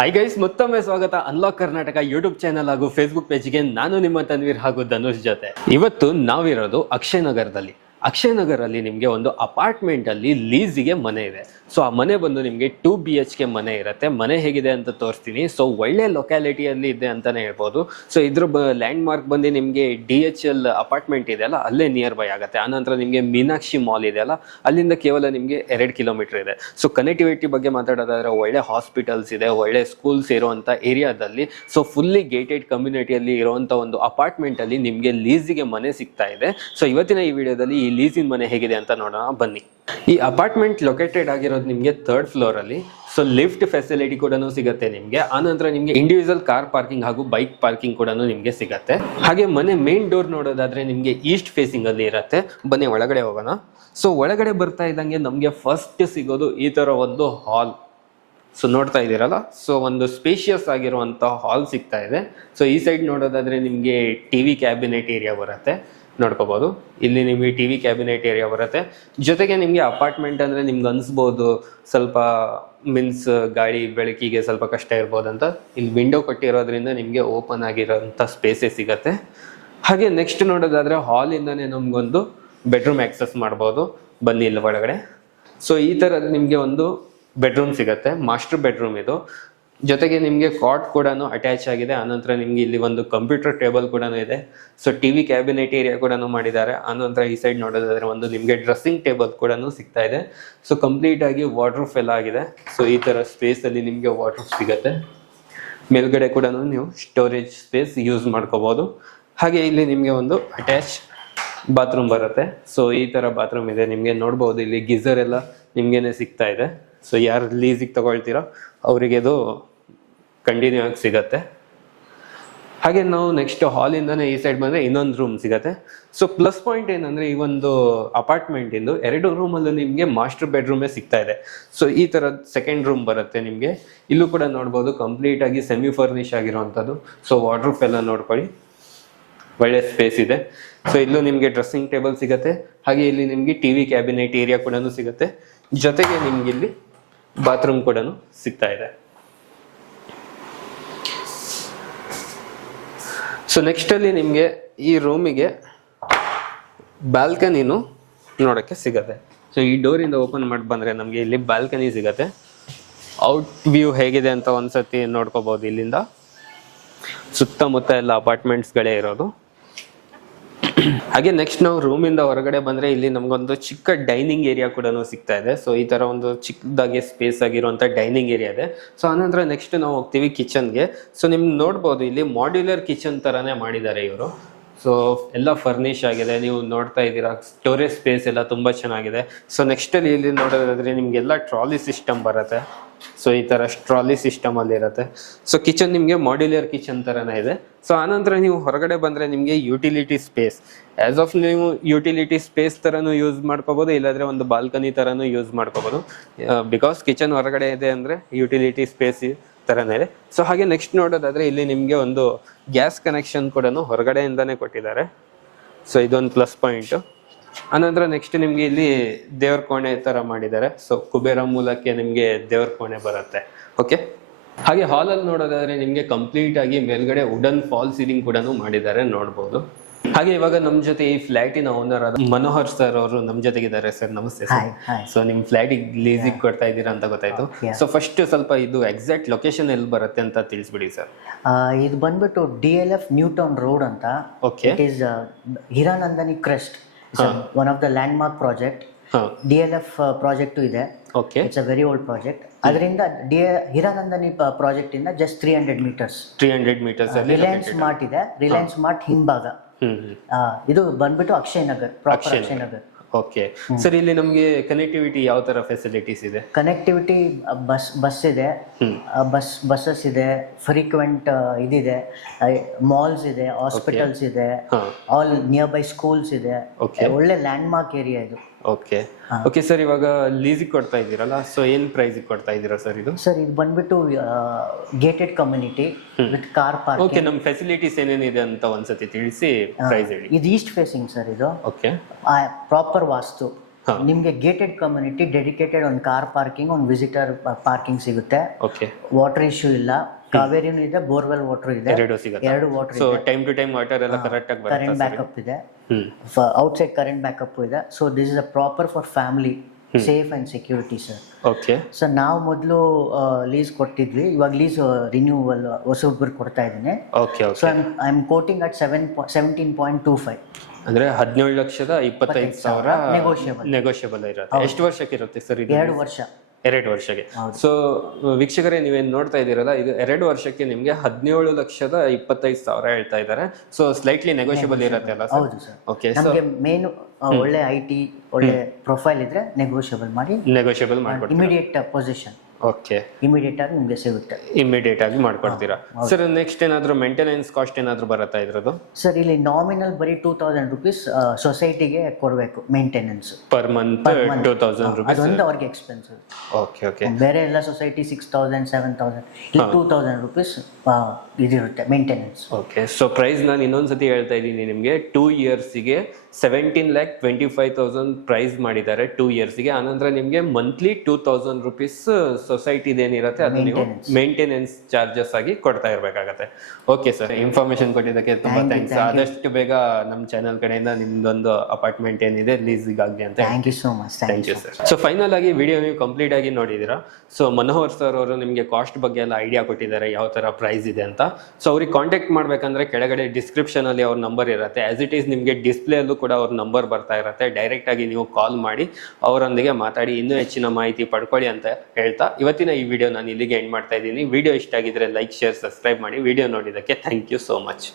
Hi guys, ಮತ್ತೊಮ್ಮೆ ಸ್ವಾಗತ unlock Karnataka YouTube channel ಹಾಗೂ ಫೇಸ್ಬುಕ್ ಪೇಜ್ಗೆ. ನಾನು ನಿಮ್ಮ ತನ್ವೀರ್ ಹಾಗೂ ಧನುಷ್ ಜೊತೆ. ಇವತ್ತು ನಾವಿರೋದು ಅಕ್ಷಯ್ ನಗರದಲ್ಲಿ. ಅಕ್ಷಯ್ ನಗರಲ್ಲಿ ನಿಮಗೆ ಒಂದು ಅಪಾರ್ಟ್ಮೆಂಟ್ ಅಲ್ಲಿ ಲೀಸಿಗೆ ಮನೆ ಇದೆ. ಸೊ ಆ ಮನೆ ಬಂದು ನಿಮಗೆ 2 BHK ಮನೆ ಇರುತ್ತೆ. ಮನೆ ಹೇಗಿದೆ ಅಂತ ತೋರಿಸ್ತೀನಿ. ಸೊ ಒಳ್ಳೆ ಲೊಕ್ಯಾಲಿಟಿಯಲ್ಲಿ ಇದೆ ಅಂತಾನೆ ಹೇಳ್ಬೋದು. ಸೊ ಇದ್ರ ಲ್ಯಾಂಡ್ ಮಾರ್ಕ್ ಬಂದು ನಿಮಗೆ DHL ಅಪಾರ್ಟ್ಮೆಂಟ್ ಇದೆಯಲ್ಲ, ಅಲ್ಲೇ ನಿಯರ್ ಬೈ ಆಗುತ್ತೆ. ಆನಂತರ ನಿಮಗೆ ಮೀನಾಕ್ಷಿ ಮಾಲ್ ಇದೆಯಲ್ಲ, ಅಲ್ಲಿಂದ ಕೇವಲ ನಿಮಗೆ 2 ಕಿಲೋಮೀಟರ್ ಇದೆ. ಸೊ ಕನೆಕ್ಟಿವಿಟಿ ಬಗ್ಗೆ ಮಾತಾಡೋದಾದ್ರೆ ಒಳ್ಳೆ ಹಾಸ್ಪಿಟಲ್ಸ್ ಇದೆ, ಒಳ್ಳೆ ಸ್ಕೂಲ್ಸ್ ಇರುವಂತ ಏರಿಯಾದಲ್ಲಿ. ಸೊ ಫುಲ್ಲಿ ಗೇಟೆಡ್ ಕಮ್ಯುನಿಟಿಯಲ್ಲಿ ಇರುವಂತ ಒಂದು ಅಪಾರ್ಟ್ಮೆಂಟ್ ಅಲ್ಲಿ ನಿಮಗೆ ಲೀಸಿಗೆ ಮನೆ ಸಿಗ್ತಾ ಇದೆ. ಸೊ ಇವತ್ತಿನ ಈ ವಿಡಿಯೋದಲ್ಲಿ ಈ ಲೀಸಿನ ಮನೆ ಹೇಗಿದೆ ಅಂತ ನೋಡೋಣ ಬನ್ನಿ. ಈ ಅಪಾರ್ಟ್ಮೆಂಟ್ ಲೊಕೇಟೆಡ್ ಆಗಿರೋದು ನಿಮಗೆ 3rd ಫ್ಲೋರ್ ಅಲ್ಲಿ. ಸೊ ಲಿಫ್ಟ್ ಫೆಸಿಲಿಟಿ ಕೂಡ ಸಿಗುತ್ತೆ ನಿಮಗೆ. ಆನಂತರ ನಿಮಗೆ ಇಂಡಿವಿಜುವಲ್ ಕಾರ್ ಪಾರ್ಕಿಂಗ್ ಹಾಗೂ ಬೈಕ್ ಪಾರ್ಕಿಂಗ್ ಕೂಡ ನಿಮಗೆ ಸಿಗುತ್ತೆ. ಹಾಗೆ ಮನೆ ಮೇನ್ ಡೋರ್ ನೋಡೋದಾದ್ರೆ ನಿಮಗೆ ಈಸ್ಟ್ ಫೇಸಿಂಗ್ ಅಲ್ಲಿ ಇರುತ್ತೆ. ಬನ್ನಿ ಒಳಗಡೆ ಹೋಗೋಣ. ಸೊ ಒಳಗಡೆ ಬರ್ತಾ ಇದ್ದಂಗೆ ನಮಗೆ ಫಸ್ಟ್ ಸಿಗೋದು ಈ ತರ ಒಂದು ಹಾಲ್. ಸೊ ನೋಡ್ತಾ ಇದ್ದೀರಲ್ಲ, ಸೊ ಒಂದು ಸ್ಪೇಷಿಯಸ್ ಆಗಿರುವಂತ ಹಾಲ್ ಸಿಗ್ತಾ ಇದೆ. ಸೊ ಈ ಸೈಡ್ ನೋಡೋದಾದ್ರೆ ನಿಮಗೆ ಟಿವಿ ಕ್ಯಾಬಿನೆಟ್ ಏರಿಯಾ ಬರುತ್ತೆ, ನೋಡ್ಕೋಬಹುದು. ಇಲ್ಲಿ ನಿಮಗೆ ಟಿವಿ ಕ್ಯಾಬಿನೆಟ್ ಏರಿಯಾ ಬರುತ್ತೆ. ಜೊತೆಗೆ ನಿಮಗೆ ಅಪಾರ್ಟ್ಮೆಂಟ್ ಅಂದ್ರೆ ನಿಮ್ಗೆ ಅನ್ಸ್ಬೋದು ಸ್ವಲ್ಪ ಮೀನ್ಸ್ ಗಾಳಿ ಬೆಳಕಿಗೆ ಸ್ವಲ್ಪ ಕಷ್ಟ ಇರ್ಬೋದು ಅಂತ. ಇಲ್ಲಿ ವಿಂಡೋ ಕೊಟ್ಟಿರೋದ್ರಿಂದ ನಿಮಗೆ ಓಪನ್ ಆಗಿರೋಂಥ ಸ್ಪೇಸೇ ಸಿಗತ್ತೆ. ಹಾಗೆ ನೆಕ್ಸ್ಟ್ ನೋಡೋದಾದ್ರೆ ಹಾಲ್ ಇಂದಾನೆ ನಮ್ಗೊಂದು ಬೆಡ್ರೂಮ್ ಆಕ್ಸೆಸ್ ಮಾಡ್ಬೋದು. ಬನ್ನಿ ಇಲ್ಲಿ ಒಳಗಡೆ. ಸೊ ಈ ತರ ನಿಮ್ಗೆ ಒಂದು ಬೆಡ್ರೂಮ್ ಸಿಗತ್ತೆ, ಮಾಸ್ಟರ್ ಬೆಡ್ರೂಮ್ ಇದು. ಜೊತೆಗೆ ನಿಮಗೆ ಕಾಟ್ ಕೂಡ ಅಟ್ಯಾಚ್ ಆಗಿದೆ. ಆನಂತರ ನಿಮ್ಗೆ ಇಲ್ಲಿ ಒಂದು ಕಂಪ್ಯೂಟರ್ ಟೇಬಲ್ ಕೂಡ ಇದೆ. ಸೊ ಟಿವಿ ಕ್ಯಾಬಿನೆಟ್ ಏರಿಯಾ ಕೂಡ ಮಾಡಿದ್ದಾರೆ. ಆನಂತರ ಈ ಸೈಡ್ ನೋಡೋದಾದ್ರೆ ಒಂದು ನಿಮಗೆ ಡ್ರೆಸ್ಸಿಂಗ್ ಟೇಬಲ್ ಕೂಡ ಸಿಗ್ತಾ ಇದೆ. ಸೊ ಕಂಪ್ಲೀಟ್ ಆಗಿ ವಾರ್ಡ್ರೋಬ್ ಎಲ್ಲ ಆಗಿದೆ. ಸೊ ಈ ತರ ಸ್ಪೇಸ್ ಅಲ್ಲಿ ನಿಮಗೆ ವಾರ್ಡ್ರೋಬ್ ಸಿಗತ್ತೆ. ಮೇಲ್ಗಡೆ ಕೂಡ ನೀವು ಸ್ಟೋರೇಜ್ ಸ್ಪೇಸ್ ಯೂಸ್ ಮಾಡ್ಕೋಬಹುದು. ಹಾಗೆ ಇಲ್ಲಿ ನಿಮಗೆ ಒಂದು ಅಟ್ಯಾಚ್ ಬಾತ್ರೂಮ್ ಬರುತ್ತೆ. ಸೊ ಈ ತರ ಬಾತ್ರೂಮ್ ಇದೆ ನಿಮ್ಗೆ ನೋಡ್ಬಹುದು. ಇಲ್ಲಿ ಗೀಸರ್ ಎಲ್ಲ ನಿಮ್ಗೇನೆ ಸಿಗ್ತಾ ಇದೆ. ಸೊ ಯಾರು ಲೀಸಿಗೆ ತಗೊಳ್ತೀರೋ ಅವರಿಗೆ ಅದು ಕಂಟಿನ್ಯೂ ಆಗಿ ಸಿಗತ್ತೆ. ಹಾಗೆ ನಾವು ನೆಕ್ಸ್ಟ್ ಹಾಲ್ ಇಂದಾನೆ ಈ ಸೈಡ್ ಬಂದ್ರೆ ಇನ್ನೊಂದು ರೂಮ್ ಸಿಗತ್ತೆ. ಸೊ ಪ್ಲಸ್ ಪಾಯಿಂಟ್ ಏನಂದ್ರೆ ಈ ಒಂದು ಅಪಾರ್ಟ್ಮೆಂಟ್ ಇಂದು 2 ರೂಮಲ್ಲೂ ನಿಮ್ಗೆ ಮಾಸ್ಟರ್ ಬೆಡ್ರೂಮೇ ಸಿಗ್ತಾ ಇದೆ. ಸೊ ಈ ತರ ಸೆಕೆಂಡ್ ರೂಮ್ ಬರುತ್ತೆ ನಿಮ್ಗೆ. ಇಲ್ಲೂ ಕೂಡ ನೋಡ್ಬೋದು ಕಂಪ್ಲೀಟ್ ಆಗಿ ಸೆಮಿ ಫರ್ನಿಶ್ ಆಗಿರುವಂತದ್ದು. ಸೊ ವಾರ್ಡ್ರೋಬ್ ಎಲ್ಲ ನೋಡ್ಕೊಳ್ಳಿ, ಒಳ್ಳೆ ಸ್ಪೇಸ್ ಇದೆ. ಸೊ ಇಲ್ಲೂ ನಿಮ್ಗೆ ಡ್ರೆಸ್ಸಿಂಗ್ ಟೇಬಲ್ ಸಿಗತ್ತೆ. ಹಾಗೆ ಇಲ್ಲಿ ನಿಮ್ಗೆ ಟಿವಿ ಕ್ಯಾಬಿನೆಟ್ ಏರಿಯಾ ಕೂಡ ಸಿಗತ್ತೆ. ಜೊತೆಗೆ ನಿಮ್ಗೆ ಇಲ್ಲಿ ಬಾತ್ರೂಮ್ ಕೂಡ ಸಿಗ್ತಾ ಇದೆ. ಸೊ ನೆಕ್ಸ್ಟ್ ಅಲ್ಲಿ ನಿಮ್ಗೆ ಈ ರೂಮಿಗೆ ಬಾಲ್ಕನಿನು ನೋಡಕ್ಕೆ ಸಿಗತ್ತೆ. ಸೊ ಈ ಡೋರ್ ಇಂದ ಓಪನ್ ಮಾಡಿ ಬಂದ್ರೆ ನಮ್ಗೆ ಇಲ್ಲಿ ಬಾಲ್ಕನಿ ಸಿಗತ್ತೆ. ಔಟ್ ವ್ಯೂ ಹೇಗಿದೆ ಅಂತ ಒಂದ್ಸತಿ ನೋಡ್ಕೋಬಹುದು. ಇಲ್ಲಿಂದ ಸುತ್ತಮುತ್ತ ಎಲ್ಲ ಅಪಾರ್ಟ್ಮೆಂಟ್ಸ್ ಗಳೇ ಇರೋದು. ಹಾಗೆ ನೆಕ್ಸ್ಟ್ ನಾವು ರೂಮ್ ಇಂದ ಹೊರಗಡೆ ಬಂದ್ರೆ ಇಲ್ಲಿ ನಮ್ಗೊಂದು ಚಿಕ್ಕ ಡೈನಿಂಗ್ ಏರಿಯಾ ಕೂಡ ಸಿಗ್ತಾ ಇದೆ. ಸೊ ಈ ತರ ಒಂದು ಚಿಕ್ಕದಾಗಿ ಸ್ಪೇಸ್ ಆಗಿರುವಂತ ಡೈನಿಂಗ್ ಏರಿಯಾ ಇದೆ. ಸೊ ಆನಂತರ ನೆಕ್ಸ್ಟ್ ನಾವು ಹೋಗ್ತೀವಿ ಕಿಚನ್ಗೆ. ಸೊ ನಿಮ್ಗೆ ನೋಡ್ಬೋದು ಇಲ್ಲಿ ಮಾಡ್ಯುಲರ್ ಕಿಚನ್ ತರಾನೇ ಮಾಡಿದ್ದಾರೆ ಇವರು. ಸೊ ಎಲ್ಲ ಫರ್ನಿಶ್ ಆಗಿದೆ, ನೀವು ನೋಡ್ತಾ ಇದ್ದೀರಾ. ಸ್ಟೋರೇಜ್ ಸ್ಪೇಸ್ ಎಲ್ಲ ತುಂಬಾ ಚೆನ್ನಾಗಿದೆ. ಸೊ ನೆಕ್ಸ್ಟ್ ಅಲ್ಲಿ ಇಲ್ಲಿ ನೋಡೋದಾದ್ರೆ ನಿಮ್ಗೆಲ್ಲ ಟ್ರಾಲಿ ಸಿಸ್ಟಮ್ ಬರುತ್ತೆ. ಸೊ ಈ ತರ ಟ್ರಾಲಿ ಸಿಸ್ಟಮ್ ಅಲ್ಲಿ ಇರುತ್ತೆ. ಸೊ ಕಿಚನ್ ನಿಮ್ಗೆ ಮಾಡ್ಯುಲರ್ ಕಿಚನ್ ತರನೇ ಇದೆ. ಸೊ ಆನಂತರ ನೀವು ಹೊರಗಡೆ ಬಂದ್ರೆ ನಿಮ್ಗೆ ಯುಟಿಲಿಟಿ ಸ್ಪೇಸ್ ಆಸ್ ಆಫ್ ನೀವು ಯುಟಿಲಿಟಿ ಸ್ಪೇಸ್ ತರನು ಯೂಸ್ ಮಾಡ್ಕೋಬಹುದು, ಇಲ್ಲಾಂದ್ರೆ ಒಂದು ಬಾಲ್ಕನಿ ತರನು ಯೂಸ್ ಮಾಡ್ಕೋಬಹುದು. ಬಿಕಾಸ್ ಕಿಚನ್ ಹೊರಗಡೆ ಇದೆ ಅಂದ್ರೆ ಯುಟಿಲಿಟಿ ಸ್ಪೇಸ್ ತರನೇ ಇದೆ. ಸೊ ಹಾಗೆ ನೆಕ್ಸ್ಟ್ ನೋಡೋದಾದ್ರೆ ಇಲ್ಲಿ ನಿಮ್ಗೆ ಒಂದು ಗ್ಯಾಸ್ ಕನೆಕ್ಷನ್ ಕೂಡ ಹೊರಗಡೆಯಿಂದಾನೇ ಕೊಟ್ಟಿದ್ದಾರೆ. ಸೊ ಇದೊಂದು ಪ್ಲಸ್ ಪಾಯಿಂಟ್. ಆನಂತರ ನೆಕ್ಸ್ಟ್ ನಿಮ್ಗೆ ಇಲ್ಲಿ ದೇವ್ರ ಕೋಣೆ ತರ ಮಾಡಿದ್ದಾರೆ. ಸೊ ಕುಬೇರ ಮೂಲಕ್ಕೆ ನಿಮ್ಗೆ ದೇವ್ರ ಕೋಣೆ ಬರುತ್ತೆ. ಓಕೆ. ಹಾಗೆ ಹಾಲ್ ಅಲ್ಲಿ ನೋಡೋದಾದ್ರೆ ನಿಮ್ಗೆ ಕಂಪ್ಲೀಟ್ ಆಗಿ ಮೇಲ್ಗಡೆ ವುಡನ್ ಫಾಲ್ ಸೀಲಿಂಗ್ ಕೂಡ ಮಾಡಿದ್ದಾರೆ, ನೋಡ್ಬೋದು. ಹಾಗೆ ಇವಾಗ ನಮ್ ಜೊತೆ ಈ ಫ್ಲಾಟಿನ ಓನರ್ ಆದ ಮನೋಹರ್ ಸರ್ ಅವರು ನಮ್ ಜೊತೆಗಿದ್ದಾರೆ. ಸರ್ ನಮಸ್ತೆ ಸರ್. ಸೊ ನಿಮ್ ಫ್ಲಾಟ್ ಲೀಸಿಗೆ ಕೊಡ್ತಾ ಇದ್ದೀರಾ ಅಂತ ಗೊತ್ತಾಯ್ತು. ಸೊ ಫಸ್ಟ್ ಸ್ವಲ್ಪ ಇದು ಎಕ್ಸಾಕ್ಟ್ ಲೊಕೇಶನ್ ಎಲ್ಲಿ ಬರುತ್ತೆ ಅಂತ ತಿಳಿಸ್ಬಿಡಿ ಸರ್. ಇದು ಬಂದ್ಬಿಟ್ಟು DLF ನ್ಯೂ ಟೌನ್ ರೋಡ್ ಅಂತ. Okay. It is Hiranandani crest, one of the landmark project. DLF project ಇದೆ. Okay. It's a very old project. Hiranandani ಹಿರಾನಂದನಿ ಪ್ರಾಜೆಕ್ಟ್ ಇಂದ ಜಸ್ಟ್ 300 ಮೀಟರ್ಸ್ 300 ಮೀಟರ್ಸ್ ಅಲ್ಲಿ ರಿಲಯನ್ಸ್ ಮಾರ್ಟ್ ಇದೆ. ರಿಲಯನ್ಸ್ ಮಾರ್ಟ್ ಹಿಂಭಾಗ. ಇದು ಬಂದ್ಬಿಟ್ಟು Akshay Nagar, proper Akshay Nagar. Okay sir. ಇಲ್ಲಿ ನಮಗೆ ಕನೆಕ್ಟಿವಿಟಿ ಯಾವ ತರ ಫೆಸಿಲಿಟೀಸ್ ಇದೆ? ಕನೆಕ್ಟಿವಿಟಿ ಬಸ್ ಇದೆ, ಬಸ್ಸಸ್ ಇದೆ, ಫ್ರೀಕ್ವೆಂಟ್ ಇದಿದೆ, ಮಾಲ್ಸ್ ಇದೆ, ಹಾಸ್ಪಿಟಲ್ಸ್ ಇದೆ, ಆಲ್ ನಿಯರ್ ಬೈ ಸ್ಕೂಲ್ಸ್ ಇದೆ. ಒಳ್ಳೆ ಲ್ಯಾಂಡ್ ಮಾರ್ಕ್ ಏರಿಯಾ ಇದು. Okay okay sir. ಇವಾಗ ಲೀಸಿಗೆ ಕೊಡ್ತಾ ಇದ್ದೀರಲ್ಲ, ಸೊ ಏನ್ ಪ್ರೈಸ್ ಕೊಡ್ತಾ ಇದ್ದೀರಾ ಸರ್ ಇದು? ಸರ್ ಇದು ಬಂದ್ಬಿಟ್ಟು gated community with car parking. Okay. ನಮ್ಮ ಫೆಸಿಲಿಟೀಸ್ ಏನೇನಿದೆ ಅಂತ ಒಂದ್ಸತಿ ತಿಳಿಸಿ ಪ್ರೈಸ್ ಹೇಳಿ. ಇದು ಈಸ್ಟ್ ಫೇಸಿಂಗ್ ಸರ್ ಇದು. ಓಕೆ. ಪ್ರಾಪರ್ ವಾಸ್ತು. ನಿಮ್ಗೆ ಗೇಟೆಡ್ ಕಮ್ಯುನಿಟಿ, ಡೆಡಿಕೇಟೆಡ್ ಒಂದು ಕಾರ್ ಪಾರ್ಕಿಂಗ್, ಒಂದು ವಿಸಿಟರ್ ಪಾರ್ಕಿಂಗ್ ಸಿಗುತ್ತೆ. ಓಕೆ. ವಾಟರ್ ಇಶ್ಯೂ ಇಲ್ಲ, ಕಾವೇರಿನೂ ಇದೆ, ಬೋರ್ವೆಲ್ ವಾಟರ್ ಇದೆ, ಎರಡು water so time to time water ಎಲ್ಲ ಕರೆಕ್ಟ್ ಆಗಿ ಕರೆಂಟ್ ಬ್ಯಾಕಪ್ ಇದೆ, ಔಟ್ಸೈಡ್ ಕರೆಂಟ್ ಬ್ಯಾಕಪ್ ಇದೆ. So this is a proper for family, safe and security sir. Okay. So ನಾವು ಮೊದಲು ಲೀಸ್ ಕೊಟ್ಟಿದ್ವಿ, ಇವಾಗ ಲೀಸ್ ರಿನ್ಯೂವಲ್ ಹೊಸೊಬ್ಬರು ಕೊಡ್ತಾ ಇದ್ದೀನಿ. Okay. So I am quoting at 17.25. ಅಂದ್ರೆ 17,25,000 ನೆಗೋಷಿಯಬಲ್ ಇರುತ್ತೆ. ಎಷ್ಟು ವರ್ಷಕ್ಕೆ ಇರುತ್ತೆ ಸರ್ ಇದು? 2 ವರ್ಷ. 2 ವರ್ಷಕ್ಕೆ. ಸೊ ವೀಕ್ಷಕರೇ, ನೀವೇನ್ ನೋಡ್ತಾ ಇದ್ದೀರಲ್ಲ, ಇದು 2 ವರ್ಷಕ್ಕೆ ನಿಮ್ಗೆ 17,25,000 ಹೇಳ್ತಾ ಇದ್ದಾರೆ. ಸೊ ಸ್ಲೈಟ್ಲಿ ನೆಗೋಷಿಯಬಲ್ ಇರುತ್ತೆ ಅಲ್ಲ ಸರ್? ಹೌದು ಸರ್. ಓಕೆ. ನಮಗೆ ಮೇನ್ ಒಳ್ಳೆ IT, ಒಳ್ಳೆ ಪ್ರೊಫೈಲ್ ಇದ್ರೆ ನೆಗೋಷಿಯಬಲ್ ಮಾಡ್ಕೊಡ್ತೀವಿ. Immediate position. ಓಕೆ. ಇಮಿಡಿಯೇಟ್ ಆಗಿ ನಿಮಗೆ ಸಿಗುತ್ತೆ. ಇಮಿಡಿಯೇಟ್ ಆಗಿ ಮಾಡ್ಕೊಡ್ತೀರಾ ಸರ್? ನೆಕ್ಸ್ಟ್ ಏನಾದ್ರು ಮೇಂಟೆನೆನ್ಸ್ ಕಾಸ್ಟ್ ಏನಾದ್ರು ಬರುತ್ತಾ ಇದ್ರದ್ದು? ಸರ್ ಇಲ್ಲಿ ನಾಮಿನಲ್ ಬರೀ 2,000 rupees ಸೊಸೈಟಿಗೆ ಕೊಡಬೇಕು ಮೇಂಟೆನೆನ್ಸ್ ಪರ್ ಮಂತ್. 2,000 rupees ಅದೊಂದು ಅವ್ರಿಗೆ ಎಕ್ಸ್ಪೆನ್ಸಿವ್. ಓಕೆ. ಓಕೆ. ಬೇರೆ ಎಲ್ಲ ಸೊಸೈಟಿ 6,000 7,000, ಇಲ್ಲಿ 2,000 rupees ಇದಿರುತ್ತೆ ಮೇಂಟೆನೆನ್ಸ್. ಓಕೆ. ಸೊ ಪ್ರೈಸ್ ನಾನು ಇನ್ನೊಂದ್ಸತಿ ಹೇಳ್ತಾ ಇದ್ದೀನಿ ನಿಮಗೆ, 2 yearsಗೆ 17,25,000 ಪ್ರೈಸ್ ಮಾಡಿದ್ದಾರೆ 2 yearsಗೆ. ಆನಂತರ ನಿಮಗೆ ಮಂತ್ಲಿ 2,000 rupees ಸೊಸೈಟಿದೇನಿರುತ್ತೆ ಅದು ನೀವು ಮೇಂಟೆನೆನ್ಸ್ ಚಾರ್ಜಸ್ ಆಗಿ ಕೊಡ್ತಾ ಇರ್ಬೇಕಾಗತ್ತೆ. ಓಕೆ ಸರ್, ಇನ್ಫಾರ್ಮೇಶನ್ ಕೊಟ್ಟಿದ್ದಕ್ಕೆ ತುಂಬಾ ಥ್ಯಾಂಕ್ಸ್. ಆದಷ್ಟು ಬೇಗ ನಮ್ಮ ಚಾನಲ್ ಕಡೆಯಿಂದ ನಿಮ್ದೊಂದು ಅಪಾರ್ಟ್ಮೆಂಟ್ ಏನಿದೆ ಲೀಸಿಗಾಗಲಿ ಅಂತ. Thank you so much. Thank you sir. So final ಆಗಿ ವಿಡಿಯೋ ನೀವು ಕಂಪ್ಲೀಟ್ ಆಗಿ ನೋಡಿದೀರಾ. ಸೊ ಮನೋಹರ್ ಸರ್ ಅವರು ನಿಮಗೆ ಕಾಸ್ಟ್ ಬಗ್ಗೆ ಎಲ್ಲ ಐಡಿಯಾ ಕೊಟ್ಟಿದ್ದಾರೆ, ಯಾವ ತರ ಪ್ರೈಸ್ ಇದೆ ಅಂತ. ಸೊ ಅವ್ರಿಗೆ ಕಾಂಟ್ಯಾಕ್ಟ್ ಮಾಡ್ಬೇಕಂದ್ರೆ ಕೆಳಗಡೆ ಡಿಸ್ಕ್ರಿಪ್ಷನ್ ಅಲ್ಲಿ ಅವ್ರ ನಂಬರ್ ಇರುತ್ತೆ. ಆಸ್ ಇಟ್ ಈಸ್ ನಿಮಗೆ ಡಿಸ್ಪ್ಲೇ ಅಲ್ಲೂ ಕೂಡ ಅವ್ರ ನಂಬರ್ ಬರ್ತಾ ಇರುತ್ತೆ. ಡೈರೆಕ್ಟ್ ಆಗಿ ನೀವು ಕಾಲ್ ಮಾಡಿ ಅವರೊಂದಿಗೆ ಮಾತಾಡಿ ಇನ್ನೂ ಹೆಚ್ಚಿನ ಮಾಹಿತಿ ಪಡ್ಕೊಳ್ಳಿ ಅಂತ ಹೇಳ್ತಾ ಇವತ್ತಿನ ಈ ವಿಡಿಯೋ ನಾನು ಇಲ್ಲಿಗೆ ಎಂಡ್ ಮಾಡ್ತಾ ಇದ್ದೀನಿ. ವಿಡಿಯೋ ಇಷ್ಟ ಆಗಿದ್ರೆ ಲೈಕ್, ಶೇರ್, ಸಬ್ಸ್ಕ್ರೈಬ್ ಮಾಡಿ. ವಿಡಿಯೋ ನೋಡಿದ್ದಕ್ಕೆ ಥ್ಯಾಂಕ್ ಯು ಸೋ ಮಚ್.